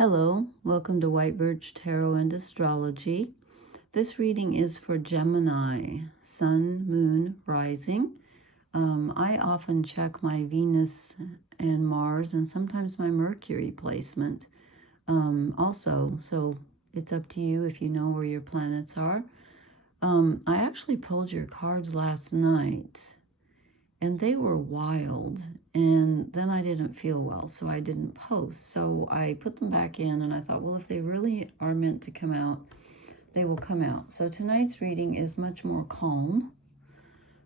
Hello, welcome to White Birch Tarot and Astrology. This reading is for Gemini, Sun, Moon, Rising. I often check my Venus and Mars and sometimes my Mercury placement also, so it's up to you if you know where your planets are. I actually pulled your cards last night and they were wild, and then I didn't feel well, so I didn't post. So I put them back in, and I thought, well, if they really are meant to come out, they will come out. So tonight's reading is much more calm,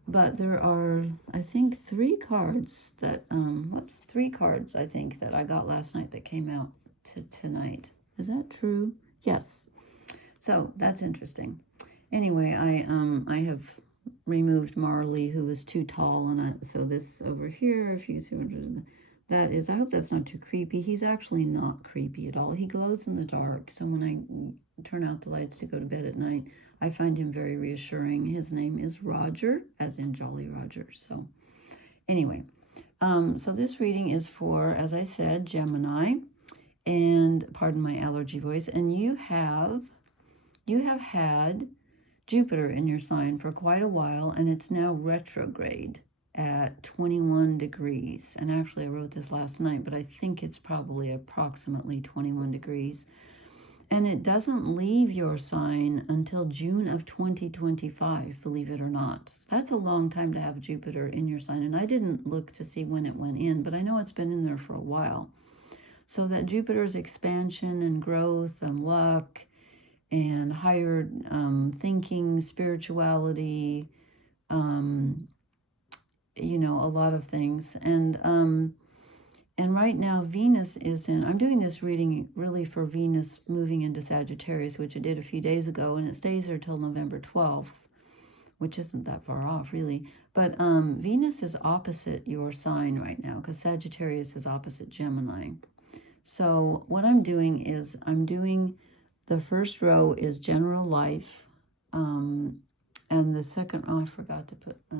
but there are, I think, three cards that, three cards, I think, that I got last night that came out tonight. Is that true? Yes. So that's interesting. Anyway, I have removed Marley, who was too tall, and so this over here, if you see what that is, I hope that's not too creepy. He's actually not creepy at all. He glows in the dark, so when I turn out the lights to go to bed at night, I find him very reassuring. His name is Roger, as in Jolly Roger. So anyway, so this reading is for, as I said, Gemini, and pardon my allergy voice, and you have had Jupiter in your sign for quite a while, and it's now retrograde at 21 degrees. And actually, I wrote this last night, but I think it's probably approximately 21 degrees. And it doesn't leave your sign until June of 2025, believe it or not. That's a long time to have Jupiter in your sign. And I didn't look to see when it went in, but I know it's been in there for a while. So that Jupiter's expansion and growth and luck and higher thinking, spirituality, you know, a lot of things. And right now Venus is in, I'm doing this reading really for Venus moving into Sagittarius, which it did a few days ago, and it stays there till November 12th, which isn't that far off really. But Venus is opposite your sign right now, because Sagittarius is opposite Gemini. So what I'm doing is the first row is general life, and the second row, I forgot to put a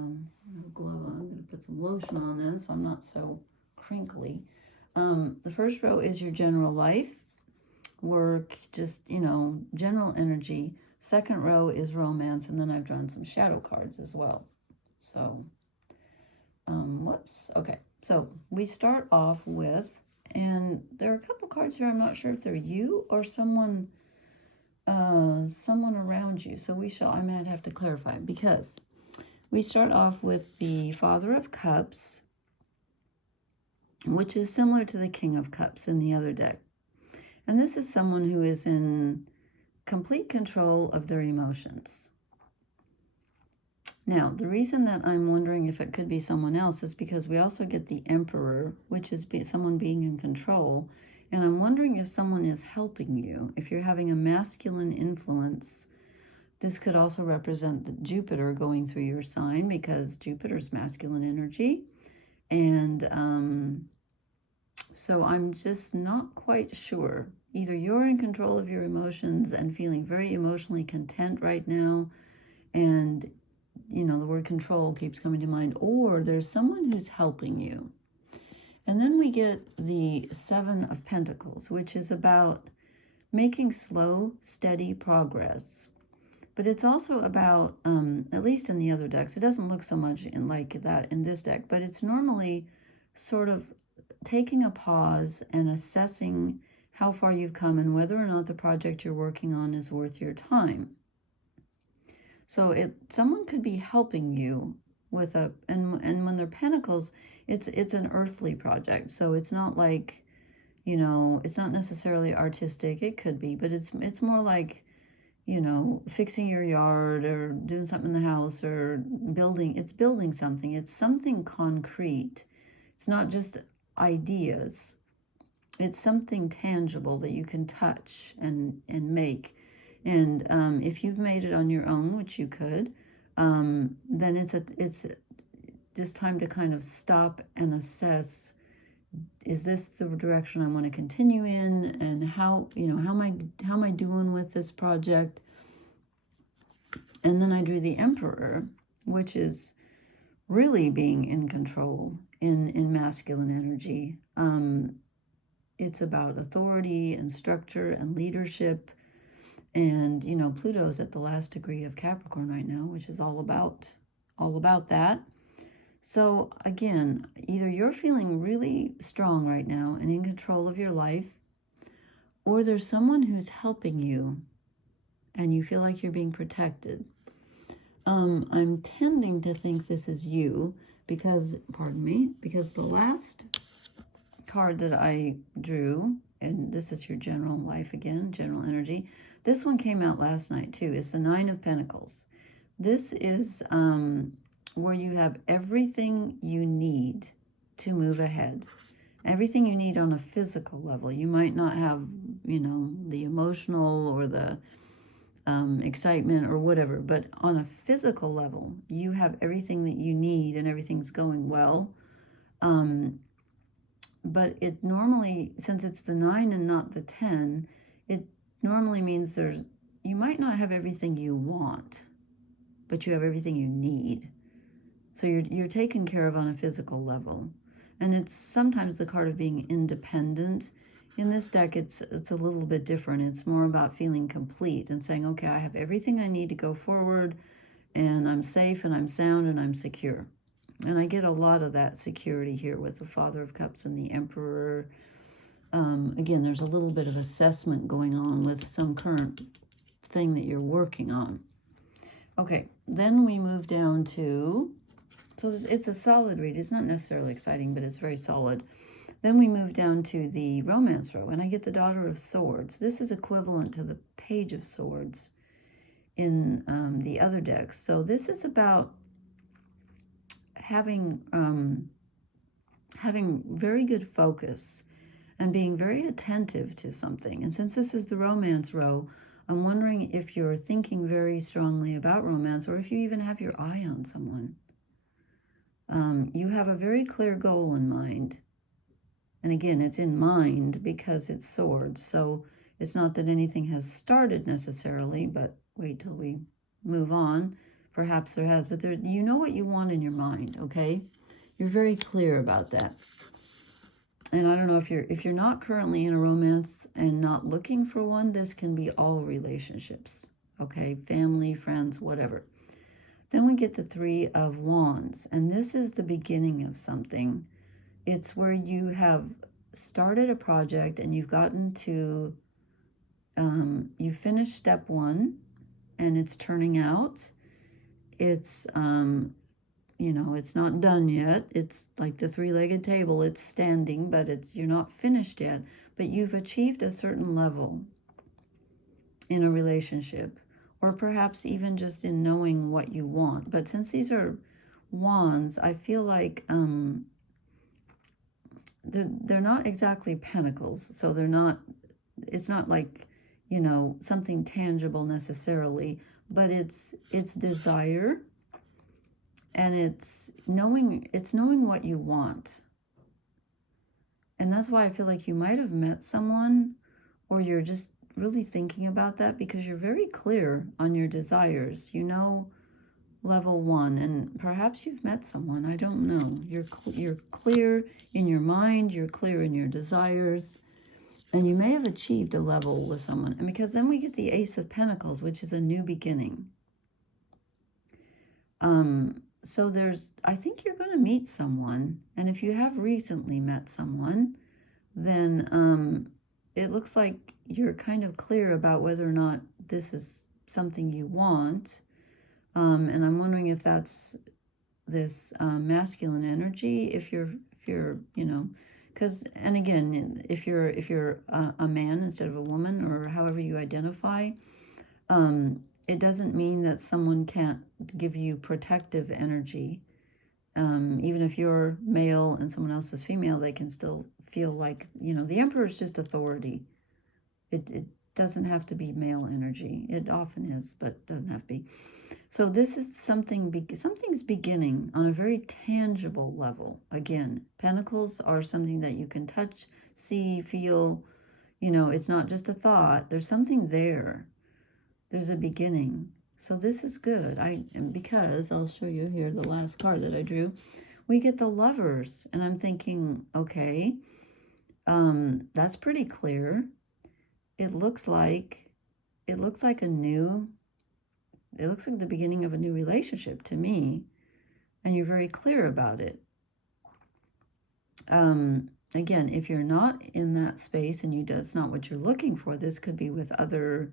glove on. I'm going to put some lotion on then so I'm not so crinkly. The first row is your general life, work, just, you know, general energy. Second row is romance, and then I've drawn some shadow cards as well. So, whoops. Okay, so we start off with, and there are a couple cards here. I'm not sure if they're you or someone around you. So I might have to clarify, because we start off with the Father of Cups, which is similar to the King of Cups in the other deck. And this is someone who is in complete control of their emotions. Now, the reason that I'm wondering if it could be someone else is because we also get the Emperor, which is someone being in control. And I'm wondering if someone is helping you. If you're having a masculine influence, this could also represent the Jupiter going through your sign, because Jupiter's masculine energy. And so I'm just not quite sure. Either you're in control of your emotions and feeling very emotionally content right now, and, you know, the word control keeps coming to mind, or there's someone who's helping you. And then we get the Seven of Pentacles, which is about making slow, steady progress. But it's also about, at least in the other decks, it doesn't look so much like that in this deck, but it's normally sort of taking a pause and assessing how far you've come and whether or not the project you're working on is worth your time. So someone could be helping you with and when they're pentacles, it's an earthly project. So it's not like, you know, it's not necessarily artistic. It could be, but it's more like, you know, fixing your yard or doing something in the house or building. It's building something. It's something concrete. It's not just ideas. It's something tangible that you can touch and make. And if you've made it on your own, which you could, then it's just time to kind of stop and assess, is this the direction I want to continue in, and how am I doing with this project? And then I drew the Emperor, which is really being in control in masculine energy. it's about authority and structure and leadership. And, you know, Pluto's at the last degree of Capricorn right now, which is all about that. So again, either you're feeling really strong right now and in control of your life, or there's someone who's helping you and you feel like you're being protected. I'm tending to think this is you because, pardon me, because the last card that I drew, and this is your general life again, general energy, this one came out last night too. It's the Nine of Pentacles. This is where you have everything you need to move ahead. Everything you need on a physical level. You might not have, you know, the emotional or the excitement or whatever, but on a physical level, you have everything that you need and everything's going well. But it normally, since it's the 9 and not the 10, it normally means you might not have everything you want, but you have everything you need. So you're taken care of on a physical level. And it's sometimes the card of being independent. In this deck, it's a little bit different. It's more about feeling complete and saying, okay, I have everything I need to go forward, and I'm safe, and I'm sound, and I'm secure. And I get a lot of that security here with the Father of Cups and the Emperor. Again, there's a little bit of assessment going on with some current thing that you're working on. Okay, then we move down to, so it's a solid read. It's not necessarily exciting, but it's very solid. Then we move down to the Romance row, and I get the Daughter of Swords. This is equivalent to the Page of Swords in the other decks. So this is about having very good focus and being very attentive to something. And since this is the Romance row, I'm wondering if you're thinking very strongly about romance, or if you even have your eye on someone. You have a very clear goal in mind. And again, it's in mind because it's swords. So it's not that anything has started necessarily, but wait till we move on. Perhaps there has, but you know what you want in your mind, okay? You're very clear about that. And I don't know if you're not currently in a romance and not looking for one, this can be all relationships, okay? Family, friends, whatever. Then we get the Three of Wands, and this is the beginning of something. It's where you have started a project and you've gotten to, you finished step 1 and it's turning out. It's, you know, it's not done yet. It's like the three-legged table. It's standing, but you're not finished yet. But you've achieved a certain level in a relationship, or perhaps even just in knowing what you want. But since these are wands, I feel like they're not exactly pentacles. So it's not like, you know, something tangible necessarily, but it's desire. And it's knowing what you want. And that's why I feel like you might have met someone, or you're just really thinking about that because you're very clear on your desires. You know, level 1, and perhaps you've met someone. I don't know. You're clear in your mind. You're clear in your desires. And you may have achieved a level with someone. And because then we get the Ace of Pentacles, which is a new beginning. So I think you're going to meet someone, and if you have recently met someone, then it looks like you're kind of clear about whether or not this is something you want, and I'm wondering if that's this masculine energy, if you're you know, because, and again, if you're a man instead of a woman, or however you identify, it doesn't mean that someone can't give you protective energy. Even if you're male and someone else is female, they can still feel like, you know, the Emperor is just authority. It doesn't have to be male energy. It often is, but doesn't have to be. So this is something's beginning on a very tangible level. Again, pentacles are something that you can touch, see, feel. You know, it's not just a thought. There's something there. There's a beginning. So this is good. Because I'll show you here the last card that I drew. We get the Lovers. And I'm thinking, okay, That's pretty clear. It looks like the beginning of a new relationship to me, and you're very clear about it. Again, if you're not in that space and that's not what you're looking for, this could be with other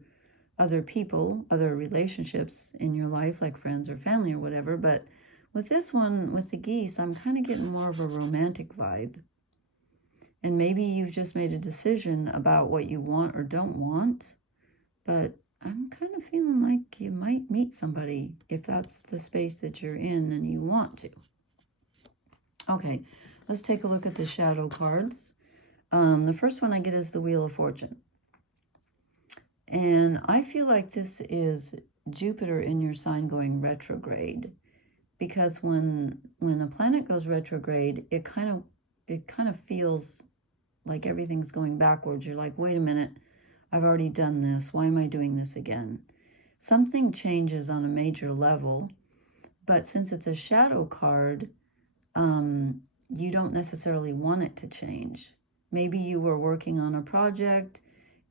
people, other relationships in your life, like friends or family or whatever. But with this one, with the geese, I'm kind of getting more of a romantic vibe. And maybe you've just made a decision about what you want or don't want, but I'm kind of feeling like you might meet somebody if that's the space that you're in and you want to. Okay, let's take a look at the shadow cards. The first one I get is the Wheel of Fortune. And I feel like this is Jupiter in your sign going retrograde. Because when a planet goes retrograde, it kind of feels like everything's going backwards. You're like, wait a minute, I've already done this. Why am I doing this again? Something changes on a major level, but since it's a shadow card, you don't necessarily want it to change. Maybe you were working on a project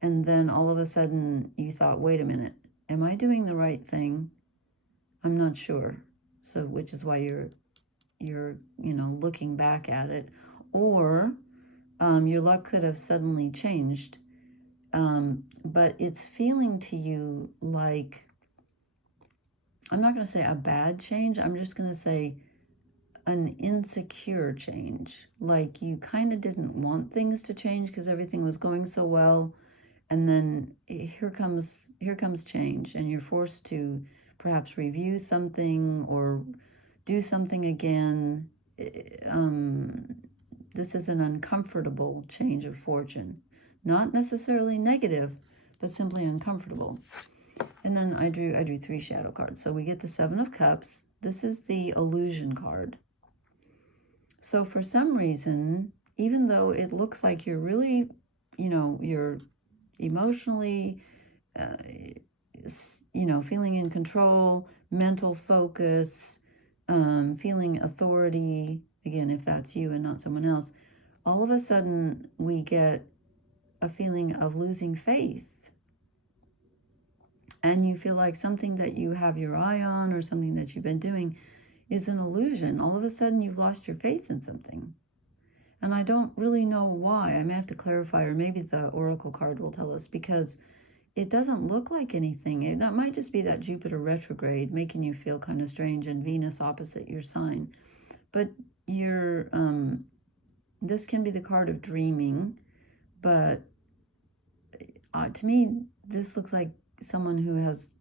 and then all of a sudden you thought, wait a minute, am I doing the right thing? I'm not sure. So, which is why you're looking back at it. Or your luck could have suddenly changed. But it's feeling to you like, I'm not going to say a bad change. I'm just going to say an insecure change. Like you kind of didn't want things to change because everything was going so well. And then here comes change, and you're forced to perhaps review something or do something again. This is an uncomfortable change of fortune. Not necessarily negative, but simply uncomfortable. And then I drew 3 shadow cards. So we get the 7 of Cups. This is the illusion card. So for some reason, even though it looks like you're really, you're emotionally, feeling in control, mental focus, feeling authority, again, if that's you and not someone else, all of a sudden we get a feeling of losing faith. And you feel like something that you have your eye on or something that you've been doing is an illusion. All of a sudden you've lost your faith in something. And I don't really know why. I may have to clarify, or maybe the Oracle card will tell us, because it doesn't look like anything. It might just be that Jupiter retrograde making you feel kind of strange and Venus opposite your sign. But this can be the card of dreaming, but to me, this looks like someone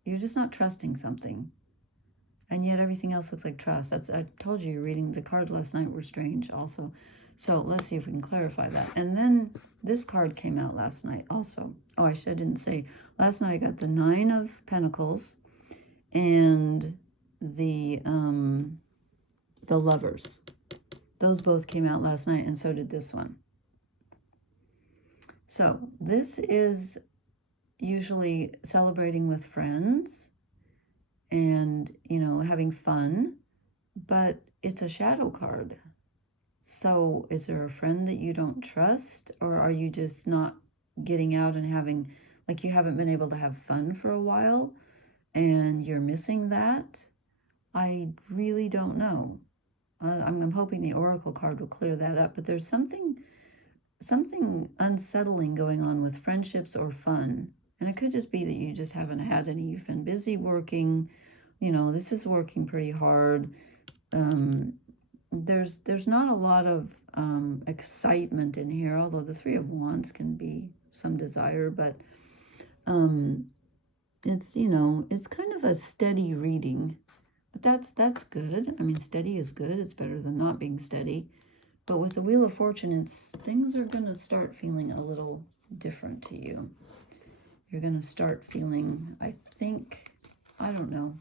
you're just not trusting something. And yet everything else looks like trust. I told you, reading the cards last night were strange also. So let's see if we can clarify that. And then this card came out last night also. Oh, I didn't say. Last night I got the 9 of Pentacles and the Lovers. Those both came out last night, and so did this one. So this is usually celebrating with friends and, having fun, but it's a shadow card. So is there a friend that you don't trust, or are you just not getting out and having, like, you haven't been able to have fun for a while and you're missing that? I really don't know. I'm hoping the Oracle card will clear that up, but there's something unsettling going on with friendships or fun. And it could just be that you just haven't had any. You've been busy working. This is working pretty hard. There's not a lot of excitement in here, although the 3 of Wands can be some desire, but it's it's kind of a steady reading, but that's good. I mean, steady is good. It's better than not being steady. But with the Wheel of Fortune, things are going to start feeling a little different to you. You're going to start feeling, I don't know.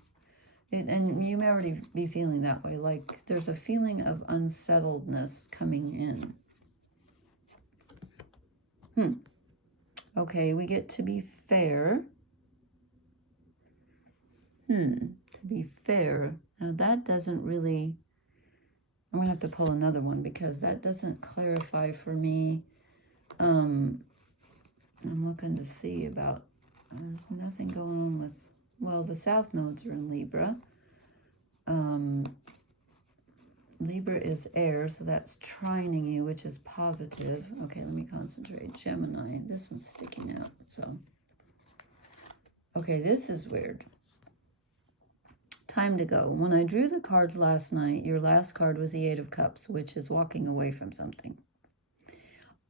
And you may already be feeling that way. Like there's a feeling of unsettledness coming in. Okay, we get to be fair. To be fair. Now that doesn't really... I'm going to have to pull another one because that doesn't clarify for me I'm looking to see about, there's nothing going on with, well, the south nodes are in Libra. Libra is air, so that's trining you, which is positive. Okay, let me concentrate. Gemini, this one's sticking out, so. Okay, this is weird. Time to go. When I drew the cards last night, your last card was the Eight of Cups, which is walking away from something.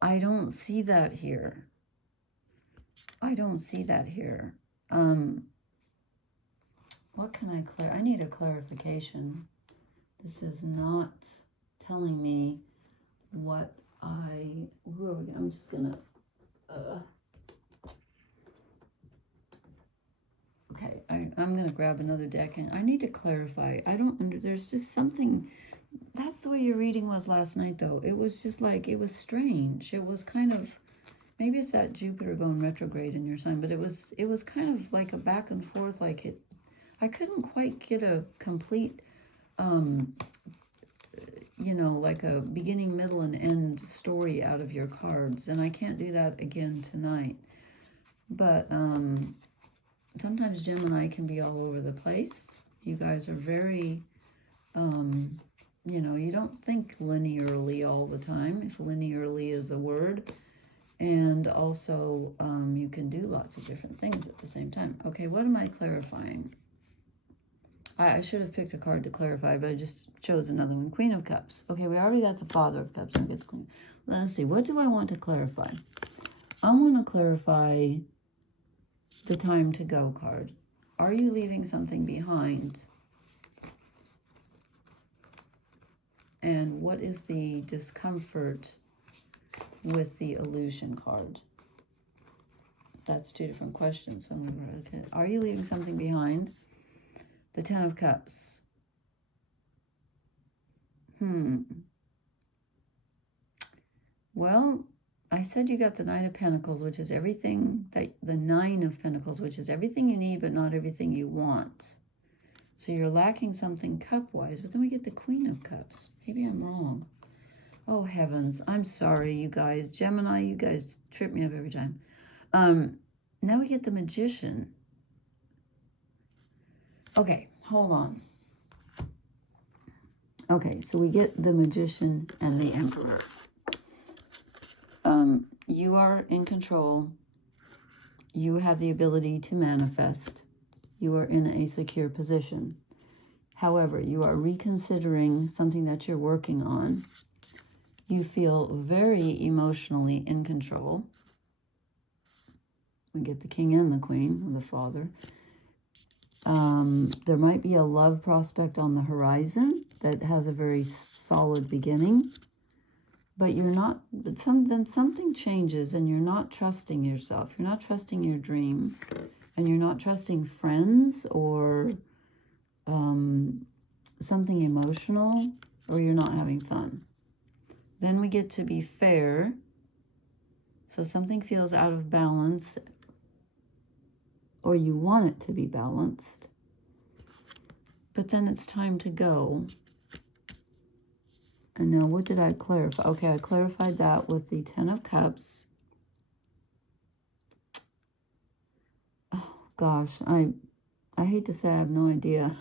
I don't see that here. I don't see that here. What can I clear? I need a clarification. This is not telling me what who are we? I'm just gonna, okay, I'm gonna grab another deck and I need to clarify. There's just something, that's the way your reading was last night though. It was just like, it was strange. It was kind of, maybe it's that Jupiter going retrograde in your sign, but it was kind of like a back and forth, like I couldn't quite get a complete, you know, like a beginning, middle, and end story out of your cards. And I can't do that again tonight. But sometimes Gemini can be all over the place. You guys are very, you know, you don't think linearly all the time, if linearly is a word. And also, you can do lots of different things at the same time. Okay, what am I clarifying? I should have picked a card to clarify, but I just chose another one. Queen of Cups. Okay, we already got the Father of Cups. Let's see, what do I want to clarify? I want to clarify the Time to Go card. Are you leaving something behind? And what is the discomfort with the Illusion card? That's two different questions. So I'm going to write it. Are you leaving something behind? The Ten of Cups. Well, I said you got the Nine of Pentacles, which is everything that, the Nine of Pentacles, which is everything you need, but not everything you want. So you're lacking something cup-wise, but then we get the Queen of Cups. Maybe I'm wrong. Oh, heavens. I'm sorry, you guys. Gemini, you guys trip me up every time. Now we get the Magician. Okay, hold on. Okay, so we get the Magician and the Emperor. You are in control. You have the ability to manifest. You are in a secure position. However, you are reconsidering something that you're working on. You feel very emotionally in control. We get the King and the Queen, or the Father. There might be a love prospect on the horizon that has a very solid beginning. But you're not, then something changes and you're not trusting yourself. You're not trusting your dream. And you're not trusting friends or something emotional, or you're not having fun. Then we get to be fair. So something feels out of balance, or you want it to be balanced. But then it's time to go. And now what did I clarify? Okay, I clarified that with the Ten of Cups. Oh, gosh, I hate to say I have no idea.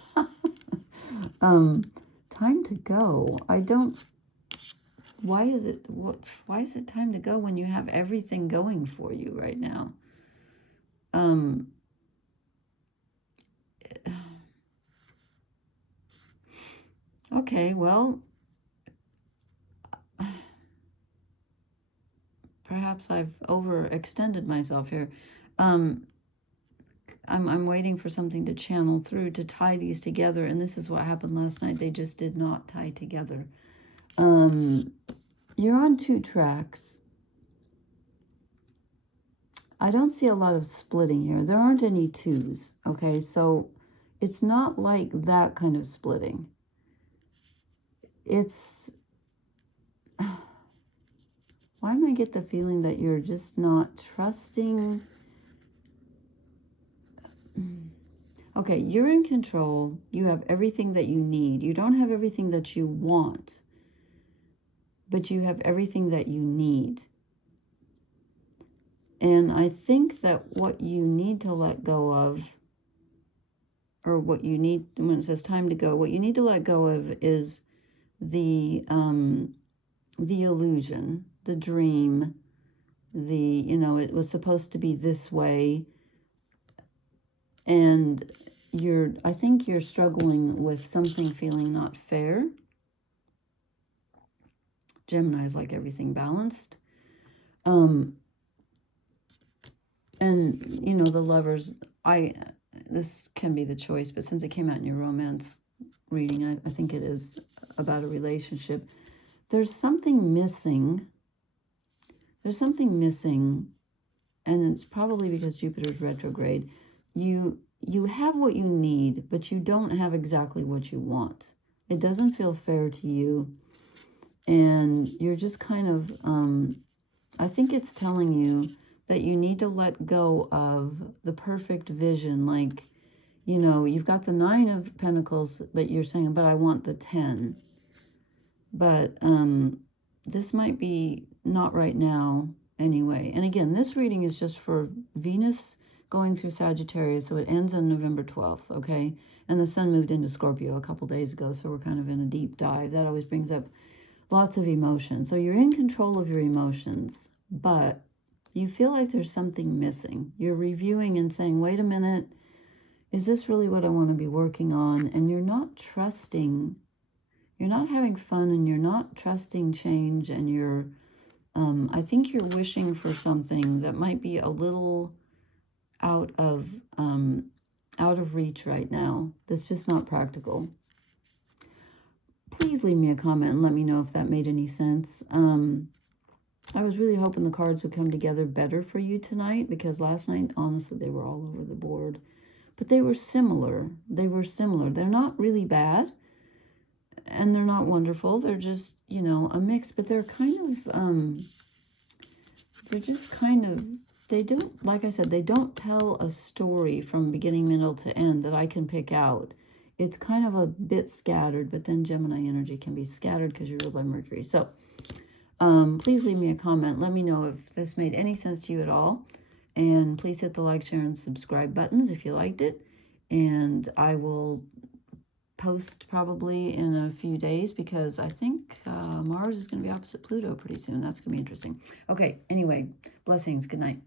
Time to go. I don't... Why is it time to go when you have everything going for you right now? Okay, well, perhaps I've overextended myself here. I'm waiting for something to channel through to tie these together, and this is what happened last night. They just did not tie together. You're on two tracks. I don't see a lot of splitting here. There aren't any twos, okay? So it's not like that kind of splitting. It's... Why am I get the feeling that you're just not trusting? Okay, you're in control. You have everything that you need. You don't have everything that you want, but you have everything that you need. And I think that what you need to let go of, or what you need, when it says time to go, what you need to let go of is the illusion, the dream, you know, it was supposed to be this way. And I think you're struggling with something feeling not fair. Gemini is like everything balanced. And, you know, the Lovers, this can be the choice, but since it came out in your romance reading, I think it is about a relationship. There's something missing. There's something missing, and it's probably because Jupiter's retrograde. You have what you need, but you don't have exactly what you want. It doesn't feel fair to you, and you're just kind of, I think it's telling you that you need to let go of the perfect vision. Like, you know, you've got the 9 of Pentacles, but you're saying, but I want the 10. But this might be not right now anyway. And again, this reading is just for Venus going through Sagittarius, so it ends on November 12th, okay? And the sun moved into Scorpio a couple days ago, so we're kind of in a deep dive. That always brings up lots of emotion. So you're in control of your emotions, but you feel like there's something missing. You're reviewing and saying, wait a minute, is this really what I want to be working on? And you're not trusting, you're not having fun, and you're not trusting change, and you're, I think you're wishing for something that might be a little out of reach right now. That's just not practical. Please leave me a comment and let me know if that made any sense. I was really hoping the cards would come together better for you tonight, because last night, honestly, they were all over the board. But they were similar. They were similar. They're not really bad, and they're not wonderful. They're just, you know, a mix. But they're kind of, they're just kind of, they don't, like I said, they don't tell a story from beginning, middle to end that I can pick out. It's kind of a bit scattered, but then Gemini energy can be scattered because you're ruled by Mercury. So please leave me a comment. Let me know if this made any sense to you at all. And please hit the like, share, and subscribe buttons if you liked it. And I will post probably in a few days, because I think Mars is going to be opposite Pluto pretty soon. That's going to be interesting. Okay, anyway, blessings. Good night.